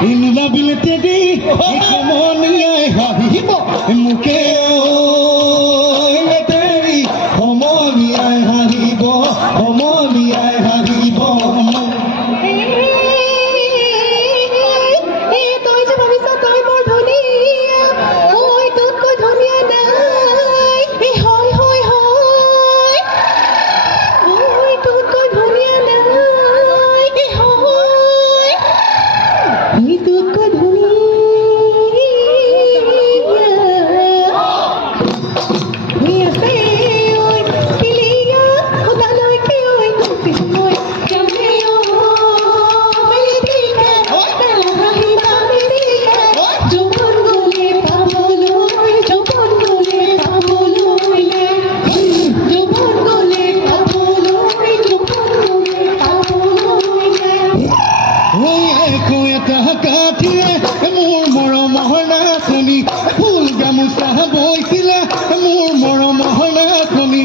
নীলা বিলেতে দি সমনীয়াই হাঁহিব মোকে লেতেৰি সমনীয়াই হাঁহিব সমনীয়াই হাঁহিব তই যে ভাবিছ তই বৰ ধুনীয়া ঐ তোতকৈ ধুনীয়া নাই হয় হয় হয় ঐ তোতকৈ ধুনীয়া নাই হয় ঐ তোতকৈ ধুনীয়া আছে ঐ পিলিয়া সদালৈকে ঐ মই যামে মেলিদিকে নালাহিবা মেলিকে যৌবন গলে পাবলৈ যৌবন গলে পাবলৈ যৌবন গলে পাবলৈ যৌবন গলে পাবলৈ একো এটা কাঠিয়ে মোৰ মৰমৰ নাচনী ফুল গামোচা বৈছিলে মোৰ মৰমৰ নাচনী